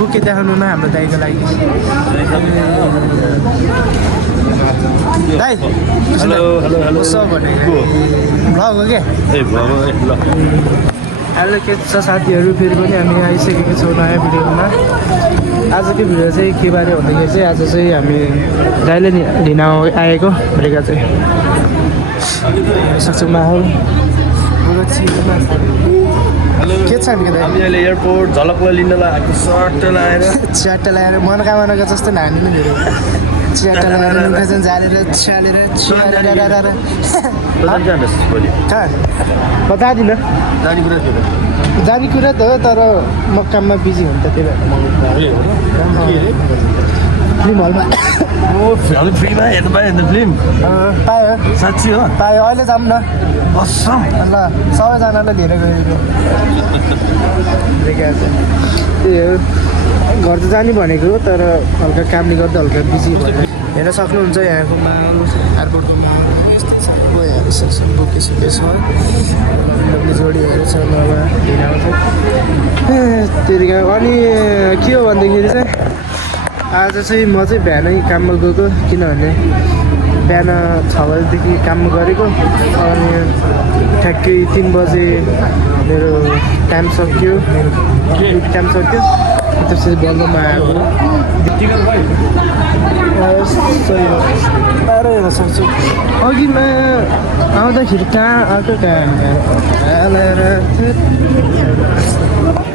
Bouquet देखाउनु न हाम्रो दाइको लागि दाइ हेलो हेलो हेलो सब भनेको भ्लग हो क्या ए भ्लग ल अहिले के छ साथीहरू फेरि पनि हामी आइसकेको छौँ नयाँ भिडियोमा आजको भिडियो चाहिँ के बारे भन्दाखेरि चाहिँ आज चाहिँ हामी दाइले लिन आएको भनेको चाहिँ सक्छौँ माहौल के छ नि दाइ हामी अहिले एयरपोर्ट झलकलाई लिनलाई आएको सर्ट लाएर च्याट्टा लगाएर मनोकामनाको जस्तो नानी नै धेरै च्याट्टा लगाएर लुकाछन् झालेर छ्यालेर जानुहोस् भोलि कहाँ म जाँदिनँ जाने कुरा थियो जाने कुरा त हो तर म काममा बिजी हुन्छ त्यही भएर फिल्म हलमा हामी फ्रीमा हेर्नु पायो नि फिल्म पायो साँच्ची हो पायो अहिले जाऊँ न असम ल सबैजनालाई लिएर गएको त्यही हो घर त जाने भनेको तर हल्का कामले गर्दा हल्का बिजी भयो हेर्न सक्नुहुन्छ यहाँको माहौल एयरपोर्टको माहौल यस्तो छ गइहाल्नु सक्छ बोकेसके छ लग्ने जोडीहरू छ नभए लिन आउँछ त्यति अनि के हो भन्दाखेरि चाहिँ आज चाहिँ म चाहिँ बिहानै काममा गएको किनभने बिहान 6 बजीदेखि काम गरेको अनि ठ्याक्कै 3 बजे मेरो टाइम सक्यो त्यसपछि बल्लमा आएको साह्रो हेर्न सक्छु अघिमा आउँदाखेरि कहाँ आएको कहाँ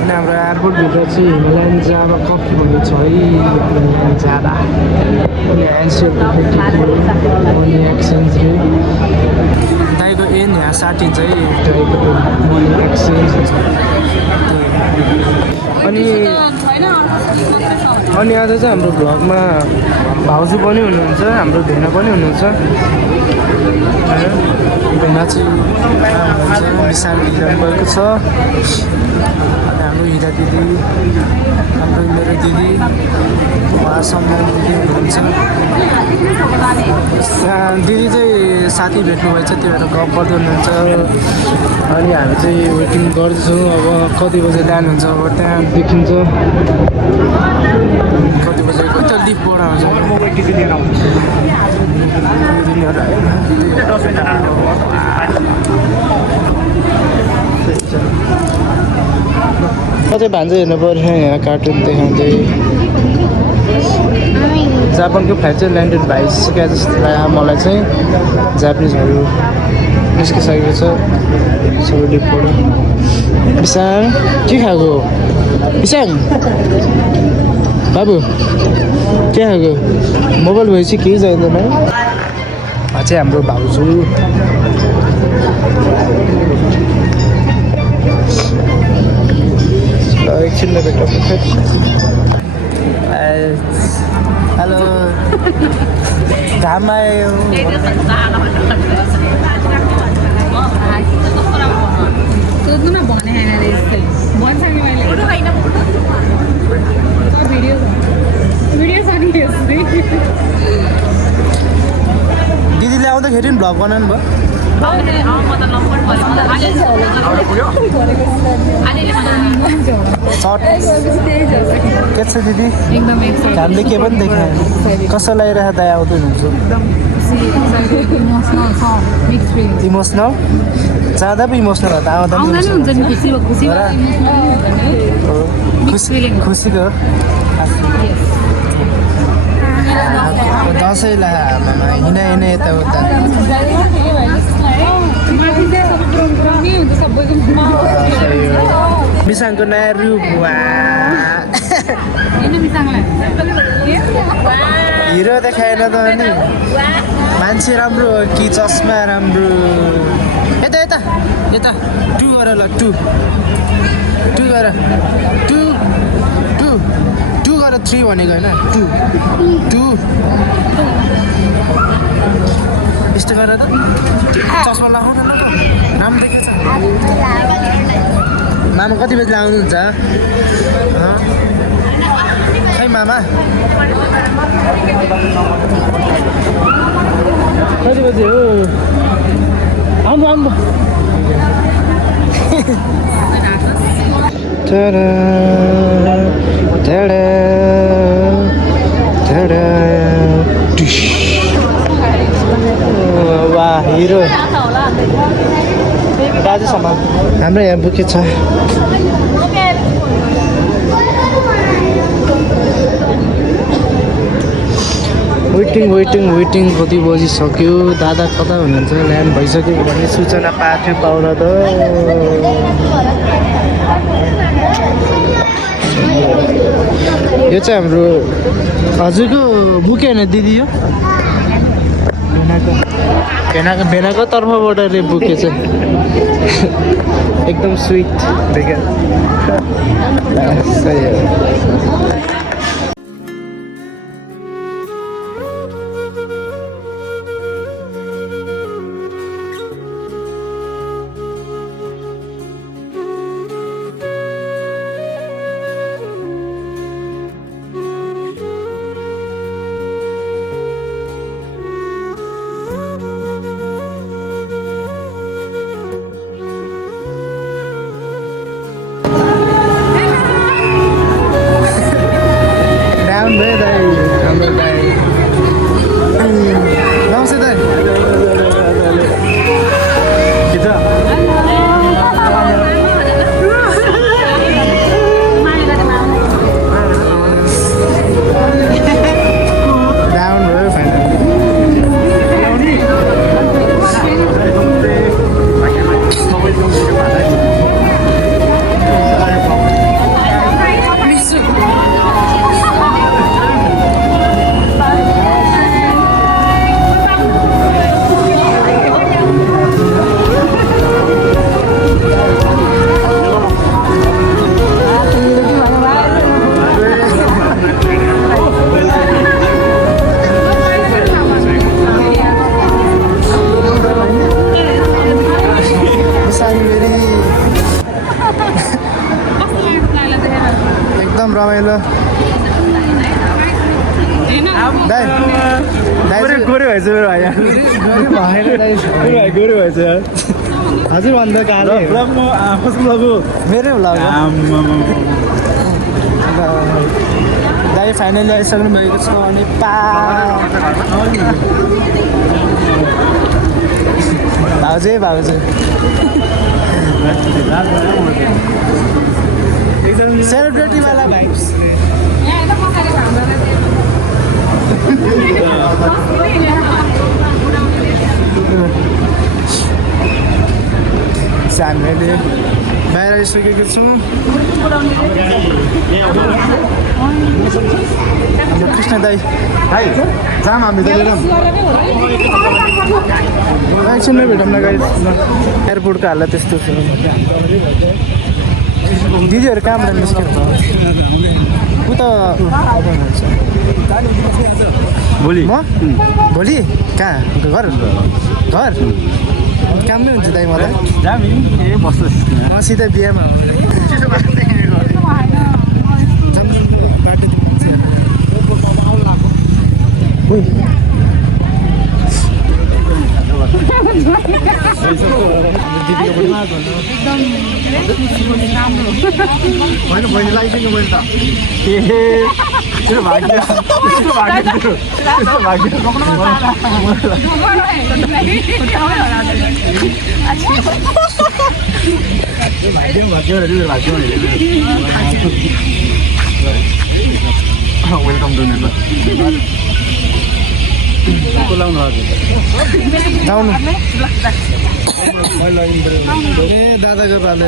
अनि हाम्रो एयरपोर्टभित्र चाहिँ हिमालयन जाभा कफी भन्ने छ है जाभा अनि मनी एक्सचेन्ज रे दाइको एन यहाँ साटिन्छ है मनी एक्सचेन्ज अनि आज चाहिँ हाम्रो भ्लगमा भाउजू पनि हुनुहुन्छ हाम्रो भेना पनि हुनुहुन्छ भेना चाहिँ विशाल लिएर गएको छ हाम्रो हिरा दिदी हाम्रो मेरो दिदी सम्मान दिदी हुनुहुन्छ दिदी चाहिँ साथी भेट्नुभएछ त्यही भएर गफ गर्दै हुनुहुन्छ अनि हामी चाहिँ वेटिङ गर्दैछौँ अब कति बजे ल्यान्ड हुन्छ अब त्यहाँ देखिन्छ कति बजे कति लिफ्टबाट आउँछ कतै भान्जा हेर्नु पर्छ यहाँ कार्टुन देखाउँदै जापानको फ्लाइट चाहिँ ल्यान्डेड भइसक्यो जस्तो लाग्यो मलाई चाहिँ जापानिजहरू निस्किसकेको छ सबै लिफ्टबाट विशाङ के खाएको विशाङ बाबु के खाएको मोबाइल भएपछि केही चाहिँदैन चाहिँ हाम्रो भाउजू एकछिन भेट हेलो घाम आयो सोध्नु न भने होइन यस्तै भन्छ नि मैले भिडियो छ नि यस्तै दिदीले आउँदाखेरि पनि भ्लग बनाउनु भयो के छ दिदी हामीले के पनि देखायो कसो लगाइरहेको दाइ आउँदै हुनुहुन्छ इमोसनल जाँदा पो इमोसनल हो त आउँदा खुसीको दसैँलाई हाम्रोमा हिँडा यताउता मिसाङको नयाँ रूप हिरो देखाएन त अनि मान्छे राम्रो हो कि चस्मा राम्रो यता यता यता 2 गर ल 2 गर 2 गर 3 भनेको होइन 2 यस्तो गरेर त चस्मा लगाउनु न राम्रो देखेछ मामा कति बजी आउनुहुन्छ खै मामा कति बजी हो आउनु आउनु Ta-da, ta-da. हाम्रो यहाँ बुके छ वेटिङ कति बजिसक्यो दादा कता हुनुहुन्छ ल्यान्ड भइसक्यो भन्ने सूचना पाएको थियो पाउन त यो चाहिँ हाम्रो हजुरको बुके होइन दिदी यो भेनाको तर्फबाट रे बुके चाहिँ एकदम स्विट देखा सही हो एकदम रमाइलो गोरे भएछ मेरो भाइ गोरे भएछ हजुर भन्दा काले मेरै भ्लग दाइ फाइनली आइसक्नु भएको छ अनि भाउजू सेलिब्रिटी वाला भाइब्स हामीले बाहिर आइसकेको छौँ हाम्रो कृष्ण दाई जाम हामी त एकछिनमै भेटौँ न गाइस एयरपोर्टको हालत त्यस्तो छ दिदीहरू कहाँबाट निस्क्यो उता भोलि भोलि कहाँ घर काममै हुन्छ दाइ मलाई सिधै बिहामा होइन बहिनी लगाइसक्यो मैले त भाग्य वेलकम टु लाउनु ए दादाको पालो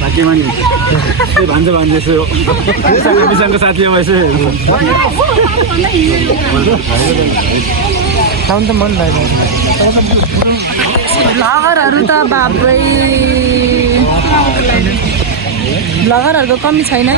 भाग्यमानी भान्जेछु हामीसँग साथी भएछ लाउनु त मन लाग्यो ब्लगरहरू त बाप्रै ब्लगरहरूको कमी छैन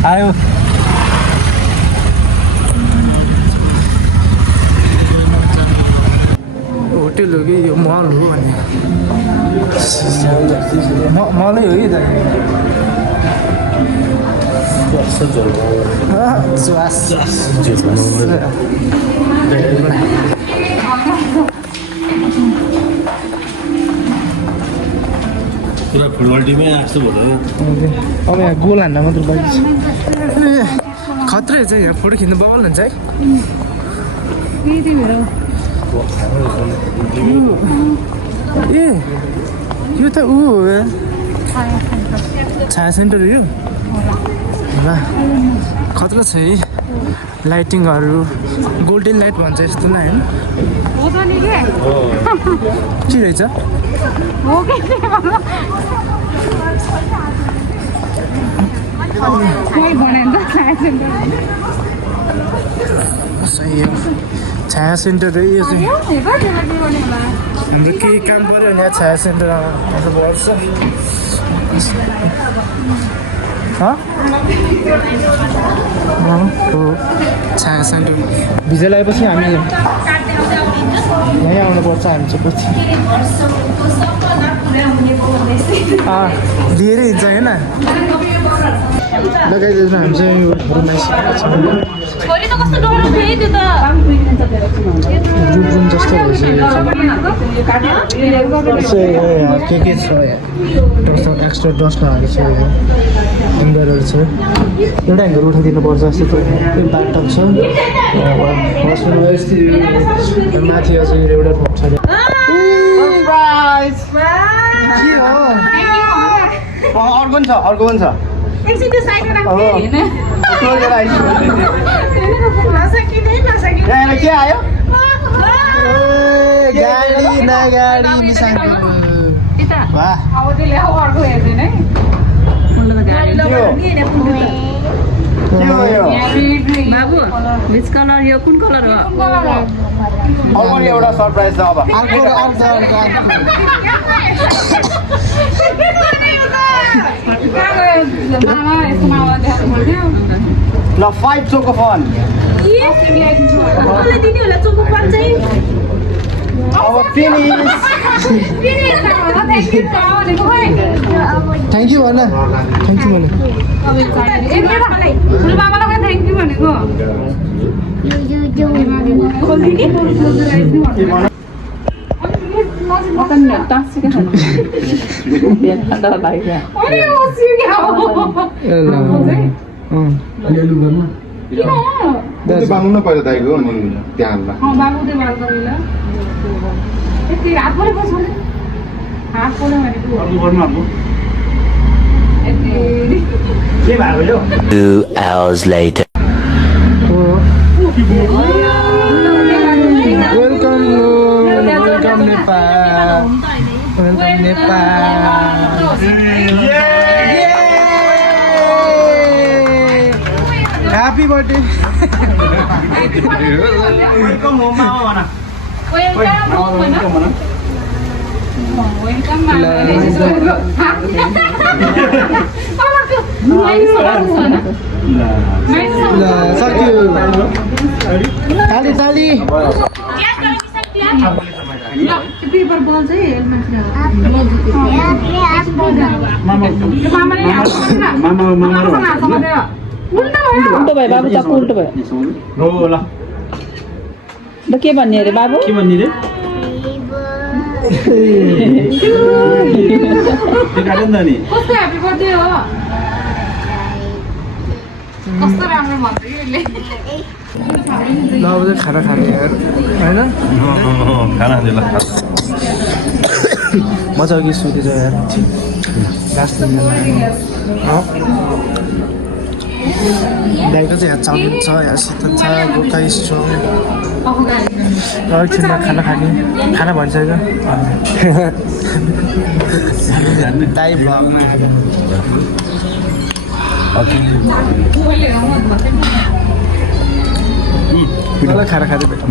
आयो होटेल हो कि यो मल हो भने मलै हो कि पुरा फुटबल टिमै आएको भोट अब यहाँ गोल हान्न मात्र बाँकी छ खत्रै छ यहाँ फोटो खिच्नु बवाल हुन्छ है ए यो त ऊ हो छाया सेन्टर हो यो ल खतरा छ है लाइटिङहरू गोल्डन लाइट भन्छ यस्तो न होइन के रहेछ सही हो छाया सेन्टर है यो चाहिँ हाम्रो केही काम पऱ्यो भने यहाँ छाया सेन्टर पर्छ हो छाया सेन्टर भिजा लगाएपछि हामी यहीँ आउनुपर्छ हामी चाहिँ पछि लिएरै हिँड्छ होइन लगाइदिएछ हामी चाहिँ रुम जस्तो के छ एक्स्ट्रा डस्ट नहालेको छ ह्याङ्गरहरू छ एउटा ह्याङ्गर उठाइदिनुपर्छ जस्तो त्यो बाटक छ हस्पिटल माथि अझ एउटा ठाउँ छ अर्को पनि छ अर्को पनि छ के आयो गाडी नगाडी मिसाएको वाह बाबु विच कलर यो कुन कलर हो अर्को एउटा सरप्राइज छ अब ल 5 चोको फन अब फिनिस थ्याङ्क यू भन थ्याङ्क यू बाङ्नु न पहिला दाइको अनि त्यहाँ के भयो 2 hours later. Welcome welcome Nepal welcome Nepal happy birthday welcome होममा हो भन सक्यो ताली ताली पेपर बल चाहिँ उल्टो भयो बाबु चक्कु उल्टो भयो ल ल के भन्ने अरे बाबु के भन्ने रे काट्यो नि त नि कस्तो ह्याप्पी बर्थडे हो कस्तो राम्रो भन्छ कि यसले ल अब चाहिँ खाना खाने यार होइन खाना खाँदै ल मजा अघि सुतेछ यार लास्ट दाइको चाहिँ यहाँ चाउमिन छ यहाँ शीतल छ गोटा स्ट्रङ र एकछिनमा खाना खाने खाना भनिसक्यो दाइ भ्लगमा ल खाना खाँदै भेटौँ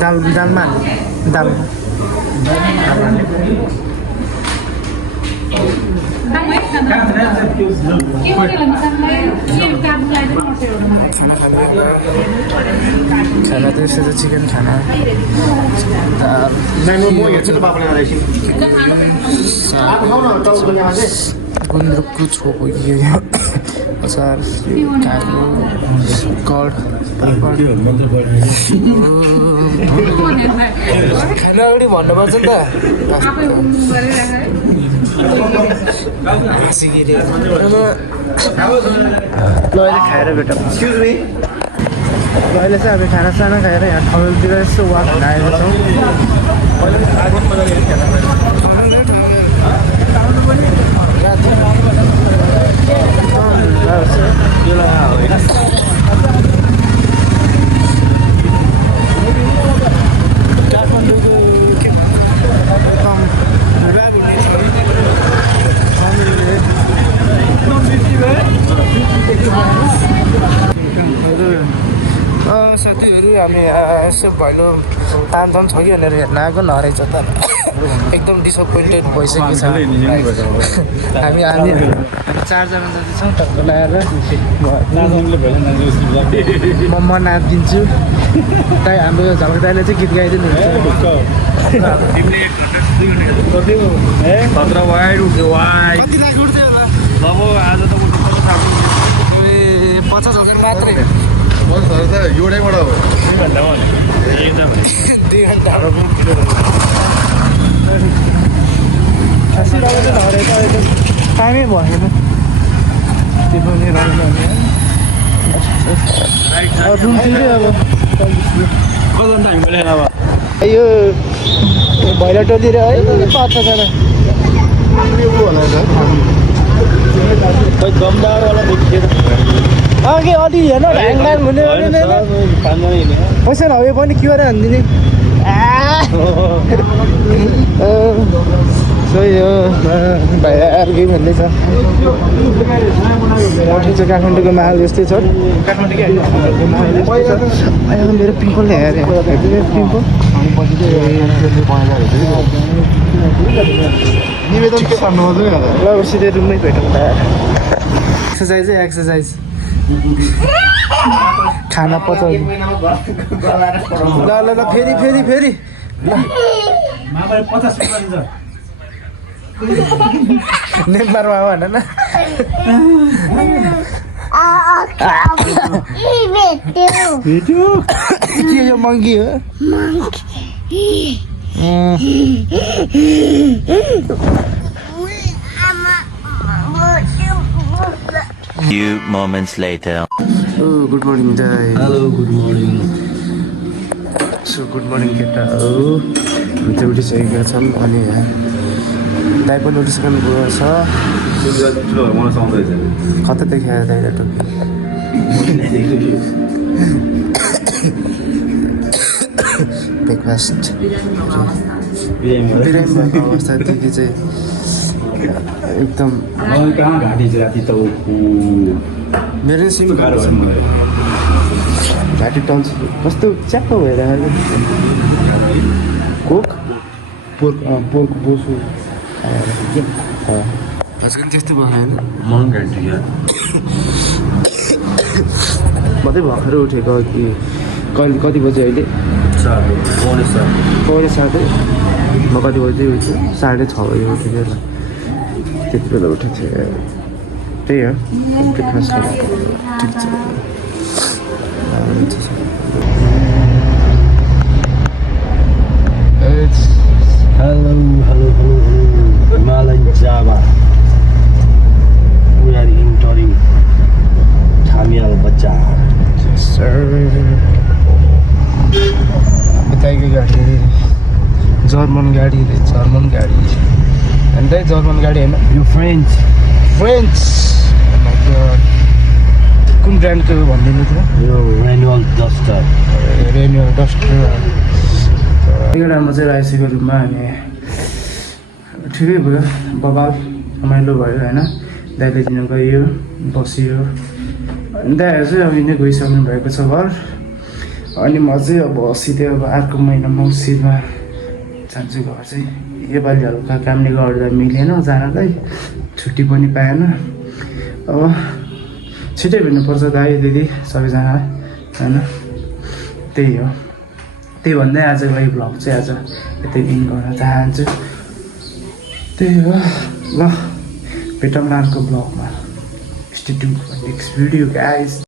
दाल दालमा दाल खाना के बोलेला मिसानलाई के काट्नुलाई चाहिँ मर्छ एउटा मलाई खाना खाना त यस्तो चाहिँ चिकन खाना गुन्द्रुकको छोपो अचार कालो कड खाना अगाडि भन्नुपर्छ नि त आफै गरिरहेको हाँसिगिरी ल अहिले खाएर भेटौँ अहिले चाहिँ हामी खानासाना खाएर यहाँ ठमेलतिर यसो वाक आएको छौँ साथीहरू हामी यसो भैलो तानतान छ कि भनेर हेर्न आएको नरहेछ त एकदम डिसपोइन्टेड भइसकेको छ हामी चारजना जति छौँ टक्क लगाएर म नाचिदिन्छु ताई हाम्रो झलक दाइले चाहिँ गीत गाइदिनु हुन्छ कति लाख उठ्थ्यो होला आज त 50,000 मात्रै एउटैबाट हो 2 घन्टा खासै राम्रो नरहेछ अहिले टाइमै भएन त्यो पनि राम्रो रुमतिरै अब यो भैला टोली र है 5-6जना अघि अलि हेर्न ढ्याङ हुने पैसा नभए पनि के गरेर हानिदिने सही हो भाइ अर्कै भन्दैछ चाहिँ काठमाडौँको माहल जस्तै छ मेरो पिम्पल हेरेँ पिम्पल निवेदन के सामने हो जाएगा ल सिधै रुममै भेटौँ एक्सर्साइज है एक्सर्साइज खाना पचाउनु ल ल ल फेरि नेपालमा भन न के यो मङ्की हो Few moments later. Good morning दाइ hello good morning so good morning केटा हो हामी चाहिँ उठिसकेका छौँ अनि दाइ पनि उठिसक्नु गएको छ मलाई साउँदैछ कता देखायो दाइलाई टोपी ब्रेकफास्ट बिरामी भएको अवस्थादेखि चाहिँ एकदम कहाँ घाँटी चाहिँ राति त मेरो सिमी गाह्रो भयो मलाई घाँटी टन्स कस्तो च्याप्प भइरहेको कोक पोर्क बोसु आजकल त्यस्तो भयो होइन मन घाँटी मात्रै भर्खर उठेको कि कति बजी अहिले 7:15 म कति बजी उठ्छु 6:30 बजी उठेको होला त्यति बेला उठेको थिएँ त्यही हो ब्रेकफास्ट ठिक छ Hello, Himalayan Java. We are entering Thamial Bazar. Sir यताको गाडी जर्मन गाडी अन्त जर्मन गाडी होइन You French? फ्रेन्च कुन ब्रान्डको भनिदिनु थियो Yo, Renault Duster. Renault Duster एघारमा चाहिँ आइसक्यो रुममा अनि ठिकै भयो बबाल रमाइलो भयो होइन दाइले दिन गयो बसियो अनि दाइहरू चाहिँ अब यिनै गइसक्नु भएको छ घर अनि म चाहिँ अब सिधै अब अर्को महिना मङ्सिरमा जान्छु घर चाहिँ योपालि हल्का कामले गर्दा मिलेन जानलाई छुट्टी पनि पाएन अब छिटै भेट्नुपर्छ दाइ दिदी सबैजनालाई होइन त्यही हो त्यही भन्दै आजको लागि भ्लग चाहिँ आज यतै इन्ड गर्न चाहन्छु त्यही हो ल भेटौँला अर्को ब्लगमा stay tuned for next video guys